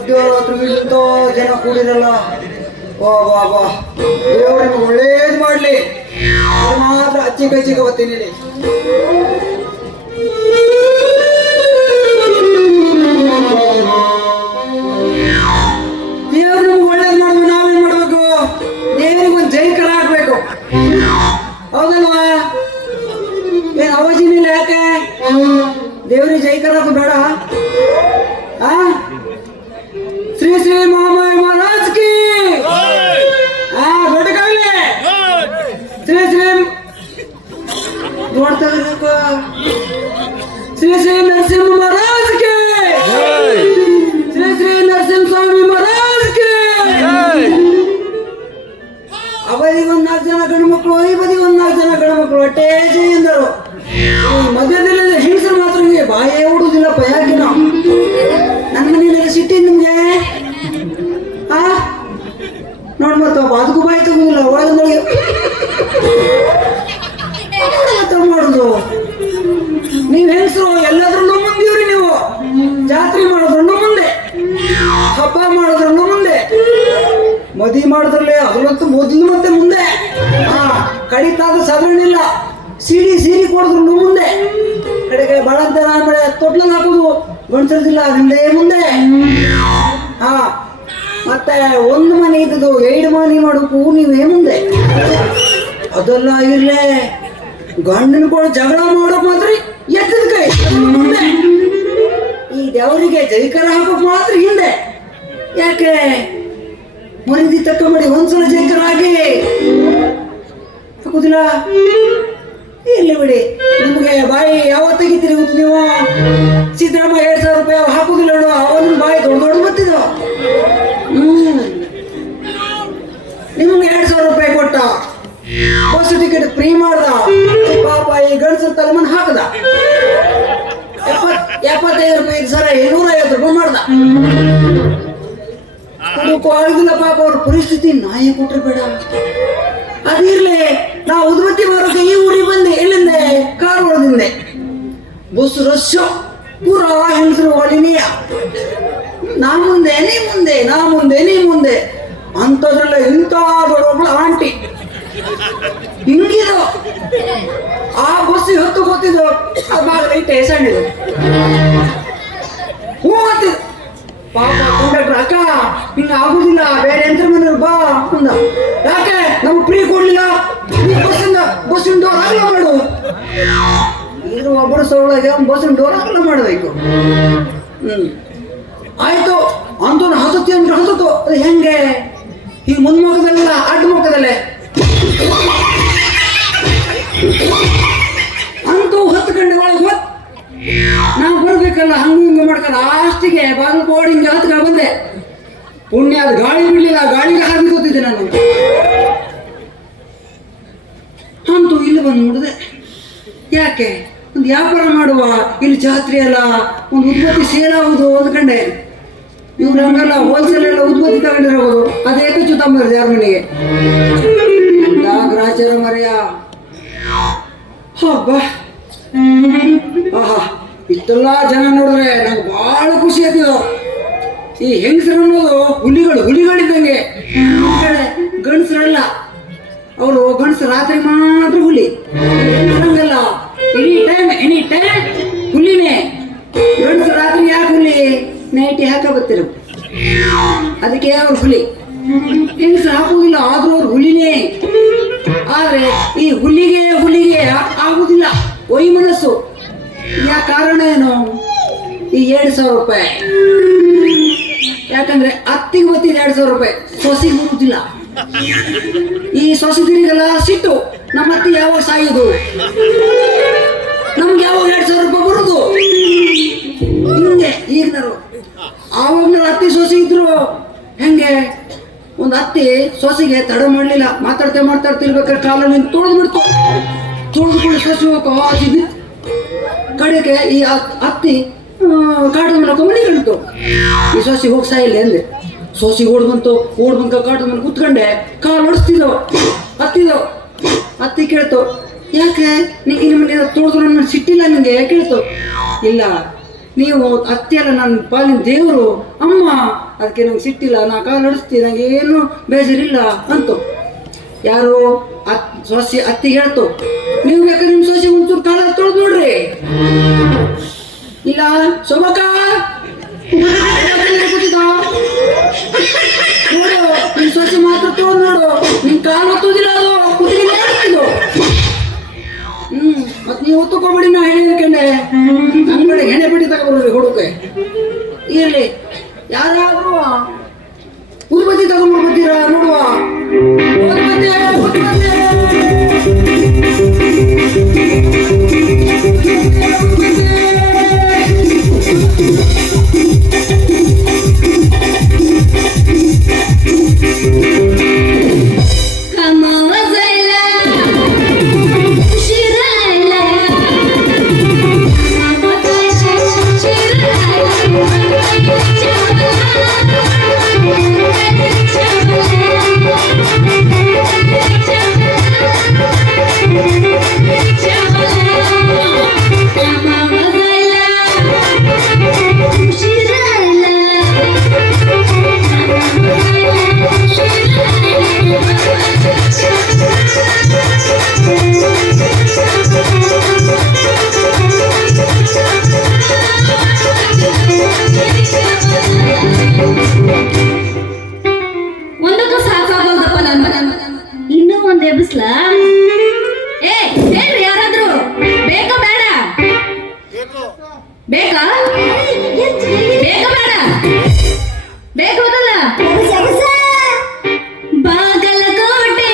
ಮಧ್ಯರಾತ್ರಿ ಇಲ್ಲಂತೋ ಜನ ಕೂಡಿರಲ್ಲ. ವಾ ವಾ ವಾ, ದೇವರನ್ನು ಒಳ್ಳೇದು ಮಾಡ್ಲಿ. ಮಾತ್ರ ಅಚ್ಚಿಗೆ ಬರ್ತೀನಿ. ದೇವ್ರು ನಮ್ಗೆ ಒಳ್ಳೇದು ಮಾಡುದು, ನಾವೇನ್ ಮಾಡ್ಬೇಕು? ದೇವರಿಗೊಂದು ಜೈಕರ ಹಾಕ್ಬೇಕು, ಹೌದಲ್ವಾ? ಏನ್ ಅವಜಿನಿಲ್ಲ? ಯಾಕೆ ದೇವ್ರಿಗೆ ಜೈಕರ ಹಾಕು ಬೇಡ? ಶ್ರೀ ಶ್ರೀ ಮಹಾಮಾಯ ಮಹಾರಾಜ್ ಕಿ ದೊಡ್ಡಕಾಗ್ಲಿ. ಶ್ರೀ ಶ್ರೀ ನೋಡ್ತಾ ಇರ್ಬೇಕು. ಶ್ರೀ ಶ್ರೀ ನರಸಿಂಹ ಮಹಾರಾಜ್ ಕೆ, ಶ್ರೀ ಶ್ರೀ ನರಸಿಂಹ ಸ್ವಾಮಿ ಮಹಾರಾಜ್ ಕೆ. ಅವರಿಗೆ 4 ಜನ ಗಂಡು ಮಕ್ಕಳು, ಈ ಬದಿಗೆ 4 ಜನ ಗಂಡು ಮಕ್ಕಳು, ಹೊಟ್ಟೆ ಎಂದರು. ಮಧ್ಯದಲ್ಲಿ ಹೆಂಗಸರು ಮಾತ್ರ ಬಾಯೇ ಉಡುವುದಿಲ್ಲಪ್ಪ. ಯಾಕೆ ನಾವು ನನ್ನ ಮನೆಯಲ್ಲಿ ಸಿಟ್ಟಿ ನಿಮ್ಗೆ ನೋಡ್ಬರ್ತಪ್ಪ, ಅದಕ್ಕೂ ಬಾಯಿ ತಗೋದಿಲ್ಲ. ಒಳಗೆ ಮಾಡುದು ನೀವ್ ಹೆಂಗಸರು ಎಲ್ಲಾದ್ರೂ ಮುಂದಿವ್ರಿ. ನೀವು ಜಾತ್ರೆ ಮಾಡಿದ್ರು ಮುಂದೆ, ಹಬ್ಬ ಮಾಡಿದ್ರು ಮುಂದೆ, ಮದುವೆ ಮಾಡಿದ್ರಲ್ಲೇ ಅದ್ರಂತೂ ಮೊದಲು ಮತ್ತೆ ಮುಂದೆ. ಕಡಿತಾದ ಸಾಧಾರಣ ಇಲ್ಲ. ಸೀರಿ ಕೊಡಿದ್ರು ಮುಂದೆ. ಕಡೆಗೆ ಬಾಳಂತರ ಆಮೇಲೆ ತೊಟ್ಲಲ್ಲಿ ಹಾಕೋದು ಗಣಸರ್ದಿಲ್ಲ, ಹಿಂದೆ ಮುಂದೆ. ಮತ್ತೆ 1 ಮನೆ ಇದ್ದದು 2 ಮನೆ ಮಾಡೋಕು ನೀವೇ ಮುಂದೆ. ಅದೆಲ್ಲ ಇರ್ಲೇ ಗಂಡನ ಕೂಡ ಜಗಳ ಮಾಡೋಕ್ ಮಾತ್ರ ಎತ್ತದ ಕೈ ಮುಂದೆ. ಈ ದೇವರಿಗೆ ಜೈಕರ ಹಾಕೋಕ್ ಮಾತ್ರ ಹಿಂದೆ. ಯಾಕೆ ಮರಿದಿ ತಕ್ಕ ಮಾಡಿ ಒಂದ್ಸಲ ಜೈಕರ ಆಗಿ ಹಾಕುದಿಲ್ಲ? ಇರ್ಲಿ ಬಿಡಿ, ನಿಮ್ಗೆ ಬಾಯಿ ಯಾವತ್ತು ತೆಗಿತೀರಿ ಗೊತ್ತು ನೀವು? ಸಿದ್ದರಾಮಯ್ಯ 2,000 ರೂಪಾಯಿ ಹಾಕುದಿಲ್ಲ ನೋಡು, ಅವನ ಬಾಯಿ ದೊಡ್ಡ ಬತ್ತಿದ. ನಿಮ್ಗೆ 2,000 ರೂಪಾಯಿ ಕೊಟ್ಟ, ಬಸ್ ಟಿಕೆಟ್ ಫ್ರೀ ಮಾಡ್ದ. ಪಾಪ ಈ ಗಂಡಸರ ತಲೆಮನ್ ಹಾಕದ. 75 ರೂಪಾಯಿ ಸರ 250 ರೂಪಾಯಿ ಮಾಡ್ದ. ಆಗಿಲ್ಲ ಪಾಪ ಅವ್ರ ಪರಿಸ್ಥಿತಿ. ನಾಯಿ ಕೊಟ್ರೆ ಬೇಡ. ಅದಿರ್ಲಿ, ನಾವು ಉದ್ಬತ್ತಿ ಮಾರೋಕೆ ಈ ಊರಿಗೆ ಬಂದೆ. ಎಲ್ಲಿಂದ? ಕಾರವಾರದಿಂದ. ಬಸ್ ರಶ್, ಪೂರಾ ಹೆಂಗಸರು ಒಲಿನಿಯ. ನಾ ಮುಂದೆ ನೀ ಮುಂದೆ, ನಾ ಮುಂದೆ ನೀ ಮುಂದೆ. ಅಂಥದ್ರಲ್ಲ ಇಂಥ ದೊಡ್ಡೊಬ್ಳು ಆಂಟಿ ಹಿಂಗಿದು. ಆ ಬಸ್ ಹೊತ್ತು ಗೊತ್ತಿದ್ದು ಅದು ಬಾಗಿಲು ಇಟ್ಟೆ ಸಣ್ಣಿದು. ಹ್ಞೂ ಅಂತಿದ್ದು. ಪಾಪ ಕಂಡಕ್ಟರ್, ಅಕ್ಕ ಹಿಂಗ ಆಗುದಿಲ್ಲ, ಬೇರೆ ಯಂತ್ರ ಮನೆ ಬಾ ಅಂದ. ಯಾಕೆ ನಮ್ಗೆ ಫ್ರೀ ಕೊಡ್ಲಿಲ್ಲ? ಬಸ್ಸಿನ ಡೋರ್ ಅಗಲ ಮಾಡು. ಈಗ ಒಬ್ಬರು ಸೊಳಗೆ ಬಸ್ಸಿನ ಡೋರ್ ಅಗಲ ಮಾಡಬೇಕು. ಆಯ್ತು ಅಂತೂ ಹತ್ತತಿ ಅಂದ್ರೆ ಹತ್ತತ್ತು. ಅದು ಹೆಂಗೆ? ಈಗ ಮುಂದ್ಮುಖದಲ್ಲ, ಅಡ್ಡ ಮುಖದಲ್ಲೇ ಅಂತೂ 10 ಗಂಟೆ ಒಳಗೆ ಹೊತ್ತು ನಾವು ಬರ್ಬೇಕಲ್ಲ. ಹಂಗ ಮಾಡ್ಕಲ್ಲ ಲಾಸ್ಟಿಗೆ ಬಾಗಲಕೋಟೆ ಹಿಂಗೆ 10 ಬಂದೆ. ಪುಣ್ಯ ಅದು ಗಾಳಿ ಬಿಡ್ಲಿಲ್ಲ, ಗಾಳಿಗೆ ಹಾಕಿ ಗೊತ್ತಿದ್ದೆ ನಾನು. ಅಂತೂ ಇಲ್ಲಿ ಬಂದು ನೋಡಿದೆ. ಯಾಕೆ? ಒಂದು ವ್ಯಾಪಾರ ಮಾಡುವ, ಇಲ್ಲಿ ಜಾತ್ರೆ ಅಲ್ಲ, ಒಂದು ಉದ್ಬತ್ತಿ ಸೇಲ್ ಆಗುದು ಅಂದ್ಕಂಡೆ. ಇವ್ರು ಹಂಗಲ್ಲ, ಹೋಲ್ಸೇಲ್ ಎಲ್ಲ ಉದ್ಬತ್ತಿ ತಗೊಂಡಿರೋದು. ಅದೇ ಕಚ್ಚು ತಗೊಂಡಿರೋದು ಯಾರ ಮನೆಗೆ. ಗ್ರಾಚಾರ ಮರೆಯ ಹಬ್ಬ. ಆಹಾ, ಇಷ್ಟೆಲ್ಲ ಜನ ನೋಡಿದ್ರೆ ನಂಗೆ ಬಹಳ ಖುಷಿ ಆಗ್ತಿದ್ದು. ಈ ಹೆಂಗಸರು ಅನ್ನೋದು ಹುಲಿಗಳಿದ್ದಂಗೆ. ಗಂಡಸರಲ್ಲ ಅವರು. ಗಂಡಸರು ರಾತ್ರಿ ಮಾತ್ರ ಹುಲಿ, ಹಂಗಲ್ಲ ಎನಿ ಟೈಮ್ ಹುಲಿನೇ. ಗಂಡಸರು ರಾತ್ರಿ ಯಾಕೆ ಹುಲಿ? ನೈಟಿ ಹಾಕ ಬರ್ತಿರು, ಅದಕ್ಕೆ ಅವ್ರು ಹುಲಿ. ಹೆಂಗಸರು ಹಾಕುದಿಲ್ಲ, ಆದ್ರೂ ಅವ್ರು ಹುಲಿನೇ. ಆದ್ರೆ ಈ ಹುಲಿಗೆ ಆಗುದಿಲ್ಲ ಒಯ್ ಮನಸ್ಸು. ಯಾ ಕಾರಣ ಏನು? ಈ 2,000 ರೂಪಾಯಿ. ಯಾಕಂದ್ರೆ ಅತ್ತಿಗೆ ಗೊತ್ತಿದೆ 2,000 ರೂಪಾಯಿ, ಸೊಸಿಗೆ ಬರುದಿಲ್ಲ. ಈ ಸೊಸೆದಿರಿಗೆಲ್ಲ ಸಿಟ್ಟು. ನಮ್ಮ ಅತ್ತಿ ಯಾವಾಗ ಸಾಯೋದು? ನಮ್ಗೆ ಯಾವಾಗ 2,000 ರೂಪಾಯಿ ಬರುದು? ಹಿಂಗೆ ಈಗಿನರು. ಆವಾಗ ನನ್ನ ಅತ್ತಿ ಸೊಸೆ ಇದ್ರು ಹೆಂಗೆ? ಒಂದು ಅತ್ತಿ ಸೊಸೆಗೆ ತಡ ಮಾಡಲಿಲ್ಲ. ಮಾತಾಡ್ತಿರ್ಬೇಕಾದ್ರೆ ಕಾಲ ನಿಂತು ತೊಳೆದ್ಬಿಡ್ತು. ತೊಳೆದ್ಬಿಟ್ಟು ಸೊಸೆ ಹೋಗಿ ಕಡೆಗೆ ಈ ಅತ್ತಿ ಕಾಟದ ಮೇಲೆ ಮನೆ ಕಳ್ತು. ಈ ಸೊಸೆ ಹೋಗಿ ಸಾಯಿಲ್ಲ ಅಂದೆ. ಸೊಸೆ ಓಡ್ಬಂಕ ಕಾಟದ ಮೇಲೆ ಕುತ್ಕೊಂಡೆ. ಕಾಲು ಹೊಡಿಸ್ತಿದ್ದವು, ಅತ್ತಿ ಕೇಳ್ತು, ಯಾಕೆ ನೀನು ನಿಮ್ಮನೆ ತೊಳೆದ್ರು ನನ್ನ ಸಿಟ್ಟಿಲ್ಲ ನಿಮಗೆ? ಕೇಳ್ತು. ಇಲ್ಲ, ನೀವು ಅತ್ತೆಯಲ್ಲ ನನ್ನ ಪಾಲಿನ ದೇವರು, ಅಮ್ಮ ಅದಕ್ಕೆ ನಂಗೆ ಸಿಟ್ಟಿಲ್ಲ, ನಾ ಕಾಲು ನಡೆಸ್ತೀನಿ, ನಂಗೆ ಏನು ಬೇಜಾರಿಲ್ಲ ಅಂತು. ಯಾರು ಸೊಸೆ ಅತ್ತಿಗೆ ಹೇಳ್ತು, ನೀವು ಬೇಕಾದ್ರೆ ನಿಮ್ಮ ಸೊಸೆ ಒಂಚೂರು ಕಾಲ ತೊಳೆದು ನೋಡ್ರಿ. ಇಲ್ಲ ಶೋಭಕ ನೋಡು, ನಿನ್ ಸೊಸೆ ಮಾತ್ರ ತೊಳೆದು ನೋಡು, ನಿನ್ ಕಾಲು ಹೊತ್ತೋದಿಲ್ಲ, ಅದು ಕುತ್ತಿಗೆ ಇದು. ಮತ್ ನೀವು ಹೊತ್ತುಕೋಬೇಡಿ, ನಾ ಹೆಣೆ ಇರ್ಕೊಂಡೆ ಅಂಗಡಿ ಹೆಣೆ ಬಿಟ್ಟು ತಗೊಬರ್ರಿ ಹುಡುಕೆ. ಇರ್ಲಿ, ಯಾರಾದ್ರೂ ಉದ್ಬತ್ತಿ ತಗೊಂಡ್ಬಿಟ್ಟು ಬರ್ತೀರಾ ನೋಡುವ. ಒಂದಕ್ಕೂ ಸಾಕಾಗೋದಪ್ಪ ಇನ್ನೂ ಒಂದ್ ಎಬ್ಬಿಸ್ಲ. ಹೇಳ್ರಿ ಯಾರಾದ್ರೂ, ಬೇಕಾ ಬೇಡ? ಬೇಕಾ ಬೇಕಾ ಬೇಡ? ಬೇಕಾದಲ್ಲ ಬಾಗಲಕೋಟೆ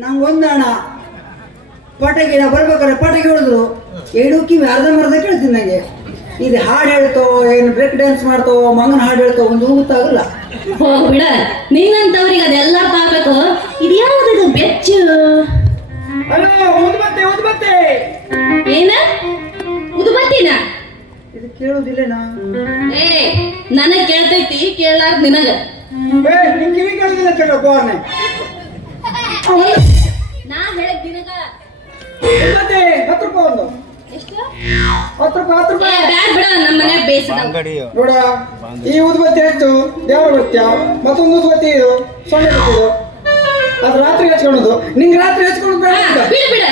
ನಂಗೆ ಒಂದಣ ಪಟಾಕಿ ನಾ ಬರ್ಬೇಕಾದ್ರೆ ಪಟಾಕಿ ಹೊಡೆದ್ರು ಎರಡು ಕಿವಿ ಅರ್ಧ ಮರ್ಧ ಕೇಳ್ತೀನಿ. ನನಗೆ ಇದು ಹಾಡು ಹೇಳ್ತೋ ಏನು ಬ್ರೇಕ್ ಡ್ಯಾನ್ಸ್ ಮಾಡ್ತೋ ಮಂಗನ ಹಾಡು ಹೇಳ್ತೋ ಒಂದು ಗೊತ್ತಾಗಲ್ಲ. ಹೋಗ್ಬಿಡ, ನಿನ್ನಂತವ್ರಿಗೆ ಅದೆಲ್ಲ ತಾಬೇಕು. ಇದು ಯಾವ್ದು ಬೆಚ್ಚು? ಹಲೋ, ಉದ್ಬತ್ತೆ ಉದ್ಬತ್ತೆ. ಏನ ಉದುಬತ್ತಿನ? ಇದು ಕೇಳೋದಿಲ್ಲೇನಾ? ನನಗ್ ಕೇಳ್ತೈತಿ, ಕೇಳಾರ್ದ ನಿನಗ. ನಿನ್ ಕಿವಿ ಕೇಳೋದಿಲ್ಲ ಕೇಳೋ ಬೋರ್ನೆ. ನಾ ಹೇಳದ್ ನಿನಗ. ಉದ್ಬತ್ತೆ 10 ರೂಪಾಯಿ ಒಂದು. ಎಷ್ಟು? 10 ರೂಪಾಯಿ 10 ರೂಪಾಯಿ. ಬ್ಯಾಡ ಬಿಡ, ನಮ್ಮ ಮನೆ ಬೇಸದ. ನೋಡ, ಈ ಉದ್ಬತ್ತಿ ಹೆಚ್ಚು ದೇವರ ಬತ್ಯ, ಮತ್ತೊಂದು ಉದ್ಬತ್ತಿ ಇದು ಸೊಳ್ಳೆ ಬತ್ತಿ ಇದು. ಅದು ರಾತ್ರಿ ಹಚ್ಕೊಳ್ಳೋದು, ನಿಂಗೆ ರಾತ್ರಿ ಹಚ್ಕೊಳ್ಳೋದು ಬೇಡ. ಬಿಡ ಬಿಡ,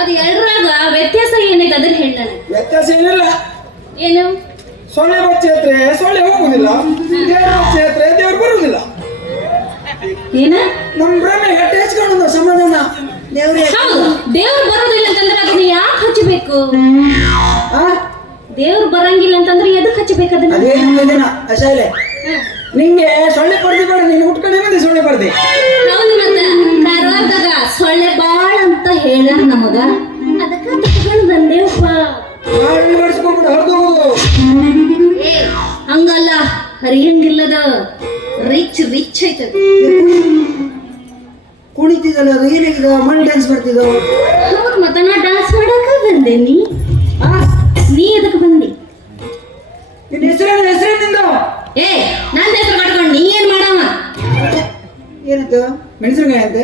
ಅದು ಎರಡರಾಗ ವ್ಯತ್ಯಾಸ ಏನೈತೆ ಅದನ್ನ ಹೇಳ ನನಗೆ. ವ್ಯತ್ಯಾಸ ಏನಿಲ್ಲ. ಏನು? ಸೊಳ್ಳೆ ಬಚ್ಚಿ ಹತ್ರ ಸೊಳ್ಳೆ ಹೋಗುದಿಲ್ಲ, ದೇವರ ಬಚ್ಚಿ ಹತ್ರ ದೇವ್ರು ಬರುವುದಿಲ್ಲ. ಏನ? ನಮ್ ಭ್ರಮೆ ಗಟ್ಟಿ ಹಚ್ಕೊಳ್ಳೋದು ಸಮಾಧಾನ. ದೇವ್ರೇ ಹೌದು, ದೇವ್ರು ಬರೋದಿಲ್ಲ ಅಂತಂದ್ರೆ ಅದನ್ನ ಯಾಕೆ ಹಚ್ಚಬೇಕು? ದೇವ್ರು ಬರಂಗಿಲ್ಲ ಅಂತಂದ್ರೆ ಎದಕ್ ಹಚ್ಚಬೇಕು ಅದನ್ನ? ಅದೇ ದಿನ ಅಶಾಲೆ ನಿಂಗೆ ಸೊಳ್ಳೆ ಪಡ್ದಿ ಬೇಡ, ನೀನು ಉಟ್ಕೊಂಡೆ ಬಂದಿ ಸೊಳ್ಳೆ ಪಡ್ದಿ. ಹೌದು, ಮತ್ತ ಕಾರವಾರದಾಗ ಸೊಳ್ಳೆ ಬಾಳ ಅಂತ ಹೇಳ ನಮಗ, ಅದಕ್ಕ ತಗೊಂಡು ಬಂದೇವಪ್ಪ. ಮಾಡಿಸ್ಕೊಂಡ್ಬಿಟ್ಟು ಹರಿದೋಗೋದು. ಹಂಗಲ್ಲ, ಹರಿಯಂಗಿಲ್ಲದ ರಿಚ್ ರಿಚ್ ಐತದ. ಕುಣಿತಿದ್ದಲ್ಲ, ಅದು ಏನಾಗಿದೆ? ಮಣ್ಣು ಡ್ಯಾನ್ಸ್ ಮಾಡ್ತಿದ್ದೋ. ಹೌದು, ಮತ್ತ ನಾ ಡಾನ್ಸ್ ಮಾಡಕ ಬಂದೆ. ನೀ ಎದಕ್ ಬಂದಿ? ನಿನ್ನ ಹೆಸರೇನಿಂದ? ನನ್ನ ಹೆಸರು ಮಾಡ್ಕೊಂಡು ನೀ ಏನ್ ಮಾಡವ? ಏನಂತ? ಮೆಣಸಿನಕಾಯಿ ಅಂತೆ.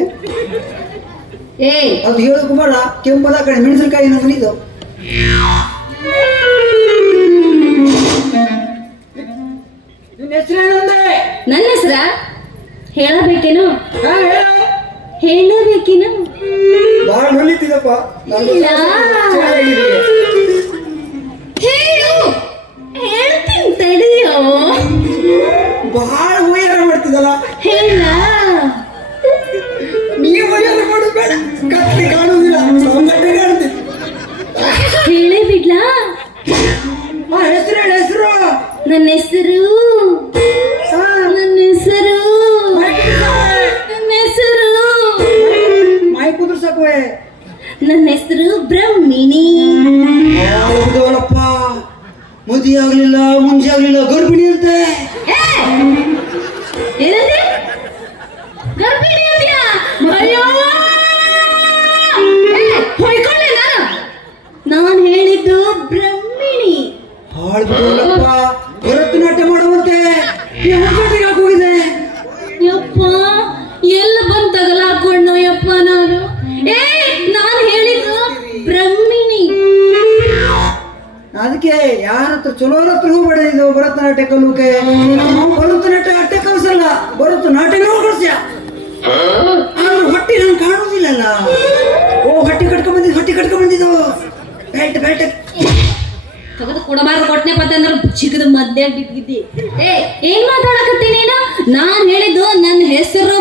ಅದು ಹೇಳೋದು ಬೇಡ, ಕೆಂಪದ ಕಡೆ ಮೆಣಸಿನಕಾಯಿ ಇದು. ನಿನ್ನ ಹೆಸರೇನಂದೆ? ನನ್ನ ಹೆಸರ ಹೇಳಬೇಕೇನು? ಹೇಳಬೇಕೇನು? ಬಾಳ ಹೊಲಿತಿದಪ್ಪ. ಹೇಳು, ಹೇಳ್ತೀನಿ ತಡಿಯೋ. ಬಹಳ ವೈಯಾರ ಮಾಡ್ತಿದ್ದಲ್ಲ. ಹೇಳ. ನೀವು ವೈಯಾರ ಮಾಡೋದು ಬೇಡ, ಕತ್ತಿ ಕಾಣುವುದಿಲ್ಲ, ಸಂಗಟ್ಟೆ ಕಾಣ್ತಿ. ಹೇಳೇ ಬಿಡ್ಲಾ? ಹೆಸರು ಹೇಳ. ಹೆಸರು? ನನ್ನ ಹೆಸರು ನನ್ನ ಹೆಸರು ನನ್ನ ಹೆಸರು ಮಾಯಿ ಕುದುರ್ಸಕ್ವೆ. ನನ್ನ ಹೆಸರು ಬ್ರಹ್ಮಿಣಿ. ಆಗ್ಲಿಲ್ಲ ಮುಂಜೆ ಆಗ್ಲಿಲ್ಲ ಗರ್ಭಿಣಿ ಅಂತೆ. ಏನಂತೆ? ಗರ್ಭಿಣಿ ಅಂದ್ಯಾ? ಅಯ್ಯೋ ಹೊಯ್ಕೊಳ್ಳೆ ನಾನು ಹೇಳಿದ್ದು ಬ್ರಹ್ಮಿಣಿ. ಹಾಳು ಬಿಡೋಲ್ಲಪ್ಪ, ಭರತನಾಟ್ಯ ಮಾಡುವಂತೆ ಹುಡುಗಾಟಿಗೆ ಹೋಗಿದೆ. ಯಪ್ಪ ಎಲ್ಲ ಬಂದ್ ತಗಲಾಕೊಂಡು ಯಪ್ಪ ನಾನು ನಾನು ಹೇಳಿದ್ದು ಬ್ರಹ್ಮಿಣಿ. ಅದಕ್ಕೆ ಯಾರ ಹತ್ರ ಚಲೋರ ಹತ್ರ ಹೋಗ್ಬೇಡ. ಇದು ಭರತನಾಟ್ಯ ಕಲುಕೆ ಭರತನಾಟ್ಯ ಅಟ್ಟೆ ಕಲಿಸಲ್ಲ, ಭರತನಾಟ್ಯನೂ ಕಲಿಸ್ಯ. ಆದ್ರೂ ಹೊಟ್ಟೆ ನಂಗೆ ಕಾಣುವುದಿಲ್ಲಲ್ಲ. ಓ ಹೊಟ್ಟೆ ಕಟ್ಕೊಂಡ್ ಬಂದಿದ್ದು ಬೆಲ್ಟ್ ತಗದು ಕೊಡಬಾರ್ದು ಕೊಟ್ಟನೆ ಪತ್ತ ಅಂದ್ರೆ ಚಿಕ್ಕದ ಮಧ್ಯ ಬಿಟ್ಟಿದ್ದಿ. ಏನ್ ಮಾತಾಡಕತ್ತಿ ನೀನು? ನಾನ್ ಹೇಳಿದ್ದು ನನ್ನ ಹೆಸರು